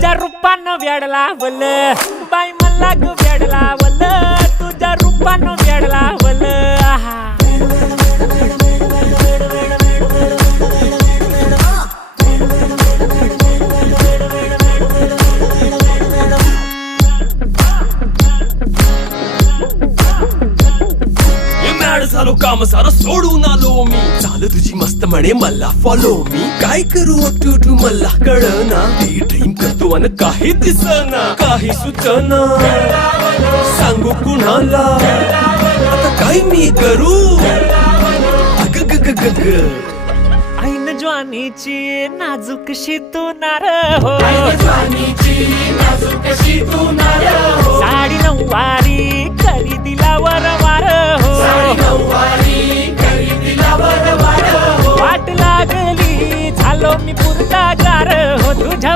तुझ्या रूपानं वेड लावल बाई मला ग वेड लावल तुझ्या रूपानं वेड लावल आहा झालो काम सारं सोडून आलो मी चाल तुझी मस्त म्हणे मला फॉलो मी काय करू टू मला कळना ती ड्रीम करतो अन काही दिसना काही सुचना सांगू कुणाला आता काय मी करू अग ग ग ग ग ऐन ज्वानीची नाजूकशी तू नार हो साडी नऊवारी करी दिला वरवार हो वाट लागली झालो मी पुरता गार हो तुझ्या